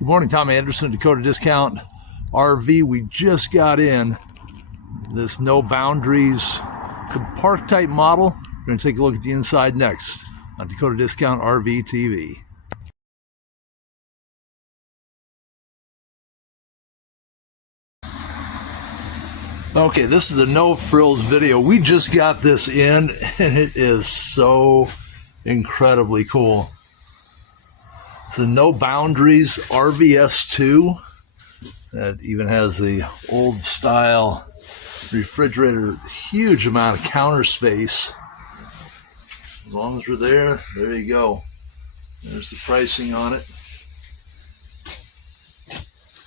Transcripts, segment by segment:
Good morning, Tom Anderson, Dakota Discount RV. We just got in this No Boundaries. It's a park type model. We're going to take a look at the inside next on Dakota Discount RV TV. Okay, this is a no frills video. We just got this in and it is so incredibly cool. It's a No Boundaries RVS2 that even has the old style refrigerator, huge amount of counter space. As long as we're there you go. There's the pricing on it.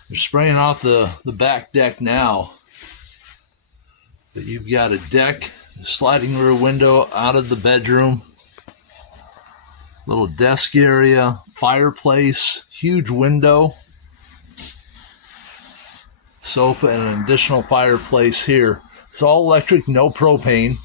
They're spraying off the back deck now. But you've got a deck, a sliding rear window out of the bedroom, little desk area, fireplace, huge window, sofa, and an additional fireplace here. It's all electric, no propane.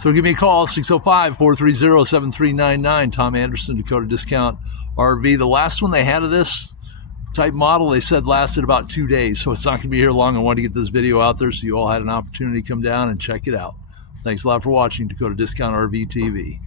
So give me a call, 605-430-7399. Tom Anderson, Dakota Discount RV. The last one they had of this type model, they said lasted about 2 days, so it's not going to be here long. I wanted to get this video out there so you all had an opportunity to come down and check it out. Thanks a lot for watching Dakota Discount RV TV.